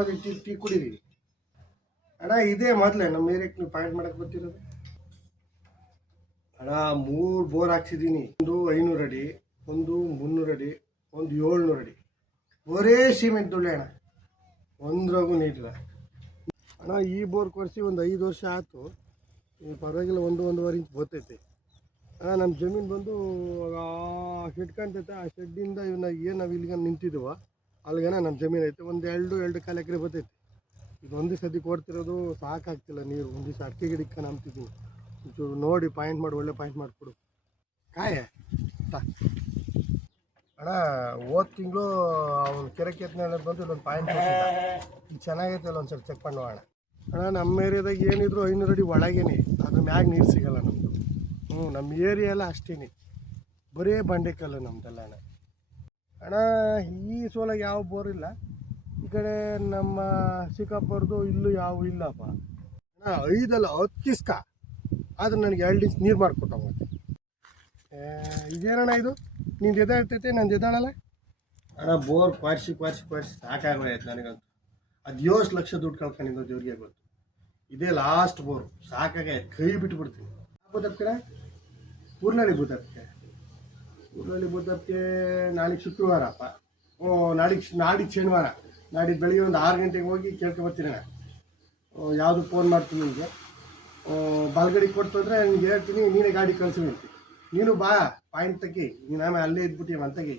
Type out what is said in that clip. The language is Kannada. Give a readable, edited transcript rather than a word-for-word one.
ಮತ್ತೆ ಟೀ ಕುಡೀರಿ ಅಣ್ಣ. ಇದೇ ಮೊದಲೇ ನಮ್ಮ ಏರಿಯಾಕ್ಕೆ ನೀವು ಪಾಯಿಂಟ್ ಮಾಡಕ್ಕೆ ಬರ್ತಿರೋದು ಅಣ್ಣ. 3 ಬೋರ್ ಹಾಕ್ಸಿದ್ದೀನಿ. ಒಂದು 500 ಅಡಿ, ಒಂದು 300 ಅಡಿ, ಒಂದು 700 ಅಡಿ. ಬರೇ ಸಿಮೆಂಟ್ ದುಳ್ಳೆ ಅಣ್ಣ, ಒಂದ್ರಾಗೂ ನೀರಿಲ್ಲ ಅಣ್ಣ. ಈ ಬೋರ್ ಕೊರೆಸಿ ಒಂದು 5 ವರ್ಷ ಆಯ್ತು. ಪರವಾಗಿಲ್ಲ, 1-1.5 ಇಂಚ್ ಬರ್ತೈತೆ ಅಣ್ಣ. ನಮ್ಮ ಜಮೀನು ಬಂದು ಶೆಡ್ ಕಾಣ್ತೈತೆ. ಆ ಶೆಡ್ಡಿಂದ ಏನು ನಾವು ಇಲ್ಲಿಗೆ ನಿಂತಿದ್ದೀವ ಅಲ್ಲಿಗೇನ ನಮ್ಮ ಜಮೀನು ಐತೆ. ಒಂದು 2-2.25 ಎಕರೆ ಬರ್ತೈತೆ. ಇದು ಒಂದೇ ಸತಿ ಕೊಡ್ತಿರೋದು ಸಾಕಾಗ್ತಿಲ್ಲ ನೀರು. ಒಂದು ದಿವಸ ಅಡಿಕೆ ಗಿಡಕ್ಕೆ ನಂಬ್ತಿದ್ದೀನಿ. ಒಂಚೂರು ನೋಡಿ ಪಾಯಿಂಟ್ ಮಾಡಿ, ಒಳ್ಳೆ ಪಾಯಿಂಟ್ ಮಾಡಿಕೊಡು ಕಾಯೆ ಅಣ್ಣ. ಹೋದ ತಿಂಗಳು ಅವ್ನು ಕೆರೆ ಕೆತ್ತನೆ ಬಂದು ಇಲ್ಲೊಂದು ಪಾಯಿಂಟ್ ಕೊಡ್ತಿದ್ದ. ಇದು ಚೆನ್ನಾಗೈತೆ ಅಲ್ಲ, ಒಂದ್ಸರಿ ಚೆಕ್ ಮಾಡುವ ಅಣ್ಣ. ನಮ್ಮ ಏರಿಯಾದಾಗ ಏನಿದ್ರು 500 ಅಡಿ ಒಳಗೇನೆ, ಅದ್ರ ಮ್ಯಾಗ ನೀರು ಸಿಗಲ್ಲ ನಮ್ಮದು. ನಮ್ಮ ಏರಿಯಾ ಎಲ್ಲ ಅಷ್ಟೇನೆ, ಬರೀ ಬಂಡೆಕಲ್ಲು ನಮ್ದೆಲ್ಲ ಅಣ್ಣ. ಅಣ್ಣ ಈ ಸೋಲಾಗ ಯಾವ ಬೋರ್ ಇಲ್ಲ. ಈ ಕಡೆ ನಮ್ಮ ಸಿಕ್ಕಾಪುರದು ಇಲ್ಲೂ ಯಾವ ಇಲ್ಲಪ್ಪ ಅಣ್ಣ. 5 ಅಲ್ಲ 10 ಇಸ್ಕ ಆದ್ರೆ ನನಗೆ 2 ಇಂಚ್ ನೀರು ಮಾಡಿಕೊಟ್ಟ. ಮತ್ತೆ ಇದೇನಣ್ಣ ಇದು, ನಿಂದು ಎದಾಳ್ತೈತೆ ನಂದು ಎದಾಳಲ್ಲ ಅಣ್ಣ. ಬೋರ್ ಕ್ವಾಡ್ಸಿ ಸಾಕಾಗೋಯ್ತು ನನಗಂತೂ. ಅದು 7 ಲಕ್ಷ ದುಡ್ಡು ಕಳ್ಕೊಂಡಿದ್ದು ದೇವ್ರಿಗೆ ಗೊತ್ತು. ಇದೇ ಲಾಸ್ಟ್ ಬೋರ್, ಸಾಕಾಗೈತೆ, ಕೈ ಬಿಟ್ಬಿಡ್ತೀನಿ. ಬುದ್ಧಪ್ಪಿನ ಊರ್ನಳ್ಳಿ ಬುದ್ಧಪ್ಪಿಗೆ ನಾಳೆಗೆ ಶುಕ್ರವಾರಪ್ಪ. ನಾಡಿದ್ದು ಶನಿವಾರ. ನಾಡಿದ್ದು ಬೆಳಿಗ್ಗೆ ಒಂದು 6 ಗಂಟೆಗೆ ಹೋಗಿ ಕೇಳ್ಕೊಬರ್ತೀನಿ ಅಣ್ಣ. ಯಾವುದು ಫೋನ್ ಮಾಡ್ತೀನಿ ನಿಮಗೆ. ಬಲ್ಗಡಿ ಕೊಟ್ಟು ಅಂದರೆ ನಿನ್ಗೆ ಹೇಳ್ತೀನಿ, ನೀನೇ ಗಾಡಿ ಕಳಿಸಿ ಅಂತೀನಿ. ನೀನು ಬಾ ಪಾಯಿಂಟ್ ತೆಗಿ. ನೀನು ಆಮೇಲೆ ಅಲ್ಲೇ ಇದ್ಬಿಟ್ಟು ಮಂತಗಿ